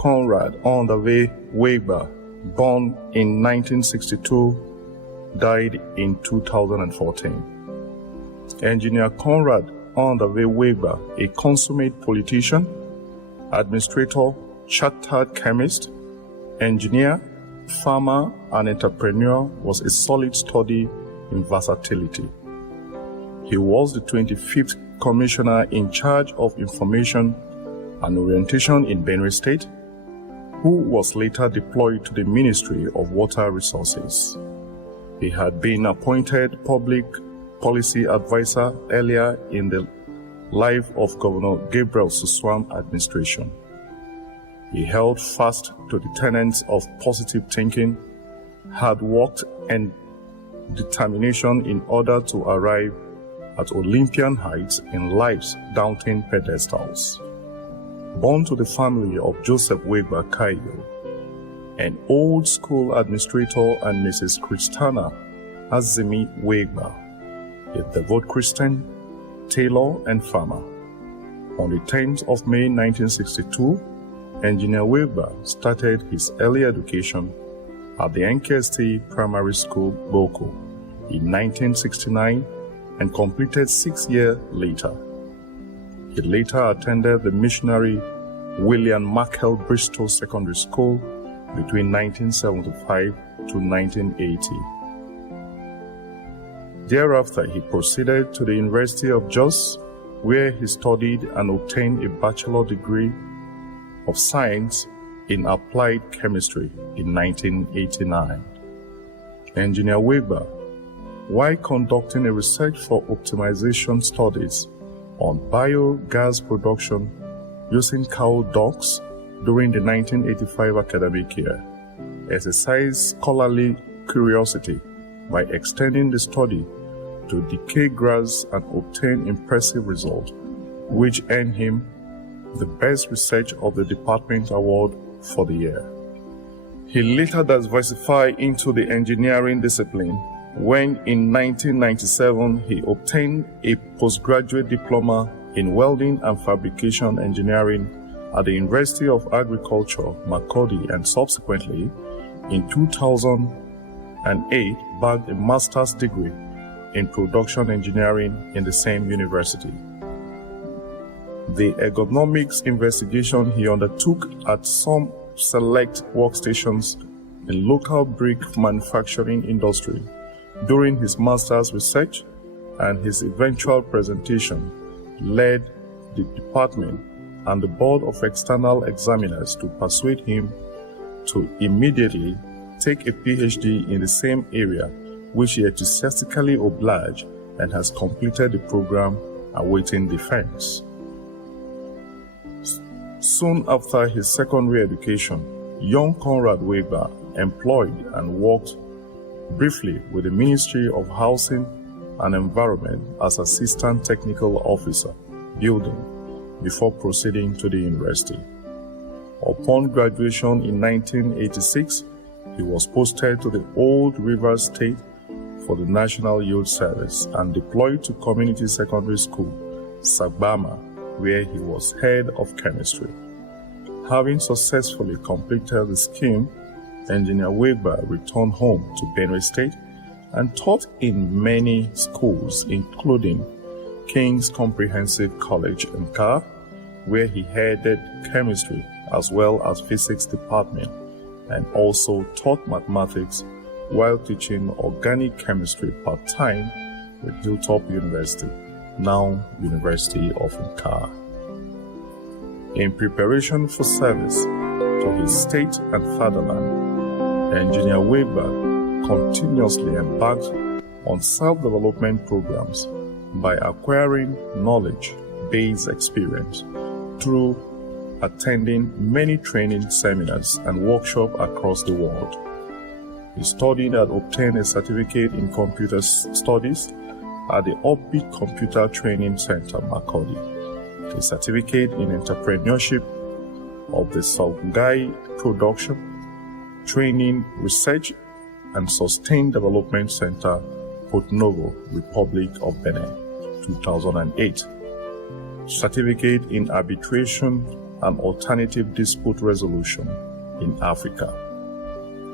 Conrad Wergba, born in 1962, died in 2014. Engineer Conrad Wergba, a consummate politician, administrator, chartered chemist, engineer, farmer, and entrepreneur, was a solid study in versatility. He was the 25th Commissioner in charge of Information and Orientation in Benue State, who was later deployed to the Ministry of Water Resources. He had been appointed Public Policy Advisor earlier in the life of Governor Gabriel Suswam administration. He held fast to the tenets of positive thinking, hard work, and determination in order to arrive at Olympian heights in life's daunting pedestals. Born to the family of Joseph Wergba Kayo, an old school administrator, and Mrs. Christiana Azimi Wergba, a devout Christian, tailor, and farmer. On the 10th of May 1962, Engineer Wergba started his early education at the NKST Primary School, Boko, in 1969 and completed 6 years later. He later attended the missionary William Markel Bristol Secondary School between 1975 to 1980. Thereafter, he proceeded to the University of Jos, where he studied and obtained a bachelor degree of Science in Applied Chemistry in 1989. Engineer Wergba, while conducting a research for optimization studies on biogas production using cow dogs during the 1985 academic year, exercised scholarly curiosity by extending the study to decay grass and obtained impressive results, which earned him the Best Research of the Department Award for the year. He later diversified into the engineering discipline when in 1997 he obtained a postgraduate diploma in welding and fabrication engineering at the University of Agriculture, Makurdi, and subsequently in 2008 bagged a master's degree in production engineering in the same university. The ergonomics investigation he undertook at some select workstations in local brick manufacturing industry during his master's research and his eventual presentation led the department and the board of external examiners to persuade him to immediately take a PhD in the same area, which he enthusiastically obliged and has completed the program awaiting defense. Soon after his secondary education, young Conrad Wergba employed and worked briefly with the Ministry of Housing and Environment as Assistant Technical Officer, Building, before proceeding to the university. Upon graduation in 1986, he was posted to the Old River State for the National Youth Service and deployed to Community Secondary School, Sagbama, where he was head of chemistry. Having successfully completed the scheme, Engineer Wergba returned home to Benue State and taught in many schools, including King's Comprehensive College Int'l, where he headed chemistry as well as physics department, and also taught mathematics while teaching organic chemistry part-time with Hilltop University, now University of Int'l. In preparation for service to his state and fatherland, Engineer Wergba continuously embarked on self-development programs by acquiring knowledge-based experience through attending many training seminars and workshops across the world. He studied and obtained a certificate in computer studies at the Upbeat Computer Training Center, Makurdi, a certificate in entrepreneurship of the Songhai Production, Training, Research, and Sustained Development Center, Porto Novo, Republic of Benin, 2008. Certificate in Arbitration and alternative dispute resolution in Africa.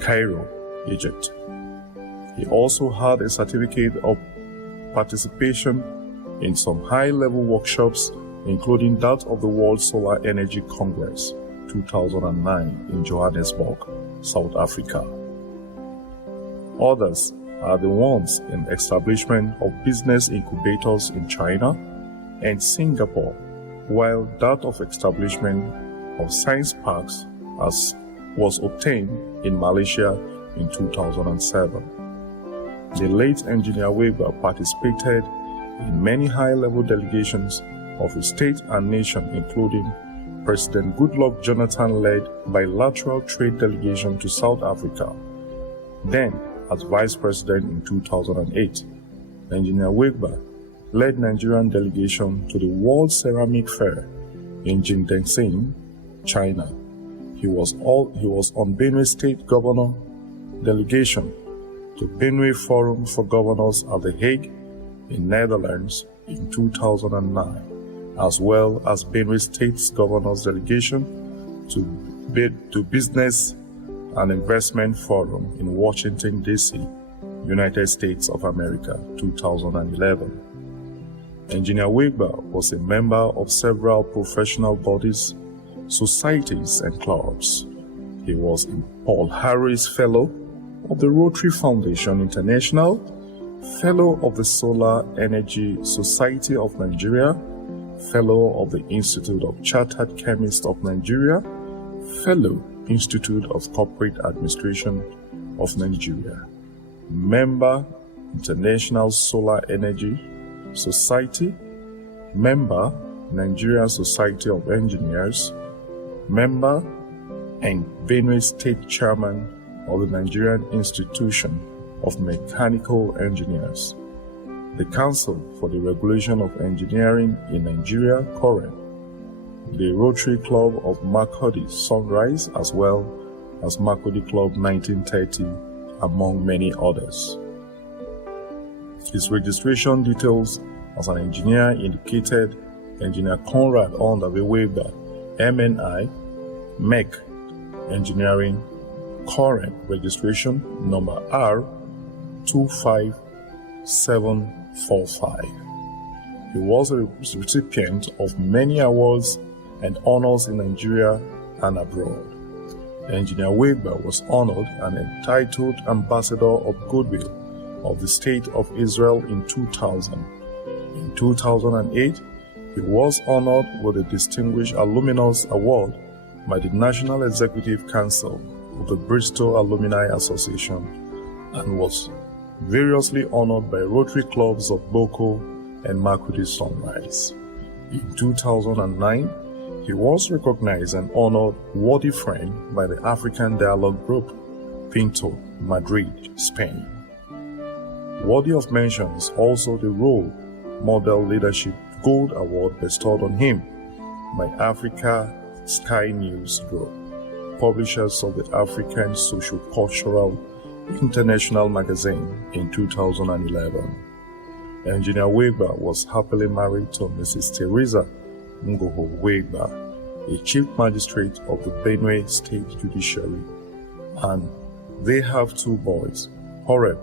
Cairo, Egypt. He also had a certificate of participation in some high-level workshops, including that of the World Solar Energy Congress 2009 in Johannesburg, South Africa. Others are the ones in establishment of business incubators in China and Singapore, while that of establishment of science parks was obtained in Malaysia in 2007. The late Engineer Wergba participated in many high-level delegations of his state and nation, including President Goodluck Jonathan-led bilateral trade delegation to South Africa. Then, as Vice President in 2008, Engineer Wergba led Nigerian delegation to the World Ceramic Fair in Jingdezhen, China. He was on Benue State Governor delegation to Benue Forum for Governors at The Hague in Netherlands in 2009, as well as Benue State's Governors delegation to Business and Investment Forum in Washington, D.C., United States of America, 2011. Engineer Wergba was a member of several professional bodies, societies, and clubs. He was a Paul Harris Fellow of the Rotary Foundation International, Fellow of the Solar Energy Society of Nigeria, Fellow of the Institute of Chartered Chemists of Nigeria, Fellow Institute of Corporate Administration of Nigeria, Member International Solar Energy Society, Member Nigerian Society of Engineers, Member and Benue State Chairman of the Nigerian Institution of Mechanical Engineers, the Council for the Regulation of Engineering in Nigeria, COREN, the Rotary Club of Makurdi Sunrise, as well as Makurdi Club 1930, among many others. His registration details as an engineer indicated Engineer Conrad Wergba, MNI, Mech Engineering, COREN registration number R25745. He was a recipient of many awards and honors in Nigeria and abroad. Engineer Wergba was honored and entitled Ambassador of Goodwill of the State of Israel in 2000. In 2008, he was honored with the Distinguished Alumnus Award by the National Executive Council of the Bristol Alumni Association and was variously honored by Rotary Clubs of Boko and Makurdi Sunrise. In 2009, he was recognized and honored Worthy Friend by the African Dialogue Group, Pinto, Madrid, Spain. Worthy of mention is also the Role Model Leadership Gold Award bestowed on him by Africa Sky News Group, publishers of the African Socio-Cultural International magazine in 2011. Engineer Wergba was happily married to Mrs. Teresa Ngoho Wergba, a chief magistrate of the Benue State Judiciary, and they have two boys, Horeb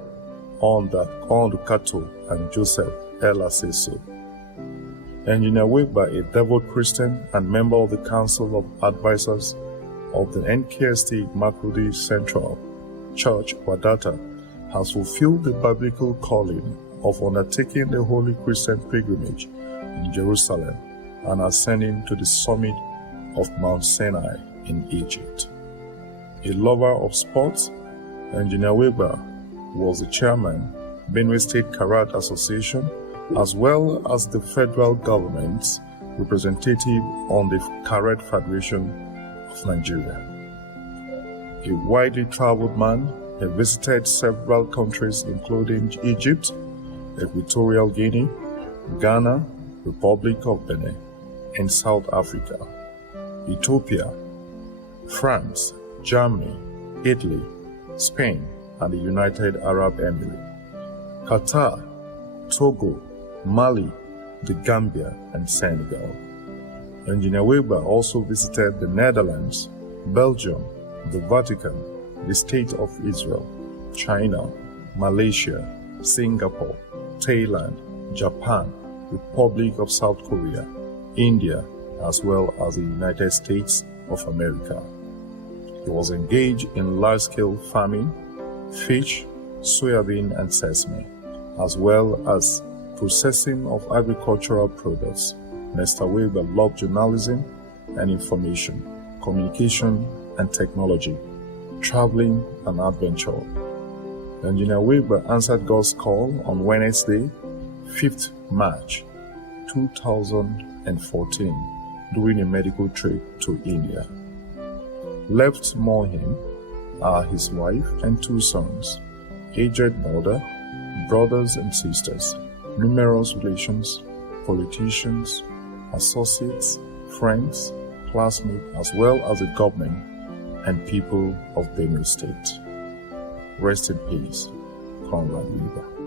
Ondukato and Joseph Elaseso. Engineer Wergba, a devout Christian and member of the Council of Advisors of the NKST Makurdi Central Church, Wadata, has fulfilled the biblical calling of undertaking the Holy Christian pilgrimage in Jerusalem and ascending to the summit of Mount Sinai in Egypt. A lover of sports, Engineer Wergba was the chairman, Benue State Karate Association, as well as the federal government's representative on the Karate Federation of Nigeria. A widely traveled man, he visited several countries including Egypt, Equatorial Guinea, Ghana, Republic of Benin, and South Africa, Ethiopia, France, Germany, Italy, Spain, and the United Arab Emirates, Qatar, Togo, Mali, the Gambia, and Senegal. Engineer Wergba also visited the Netherlands, Belgium, the Vatican, the State of Israel, China, Malaysia, Singapore, Thailand, Japan, Republic of South Korea, India, as well as the United States of America. He was engaged in large-scale farming, fish, soybean and sesame, as well as processing of agricultural products. Mr. Wergba loved journalism and information, communication and technology, traveling and adventure. Engineer Wergba answered God's call on Wednesday, 5th March 2014 during a medical trip to India. Left more him are his wife and 2 sons, aged mother, brothers and sisters, numerous relations, politicians, associates, friends, classmates, as well as the government and people of Benue State. Rest in peace, Conrad Wergba.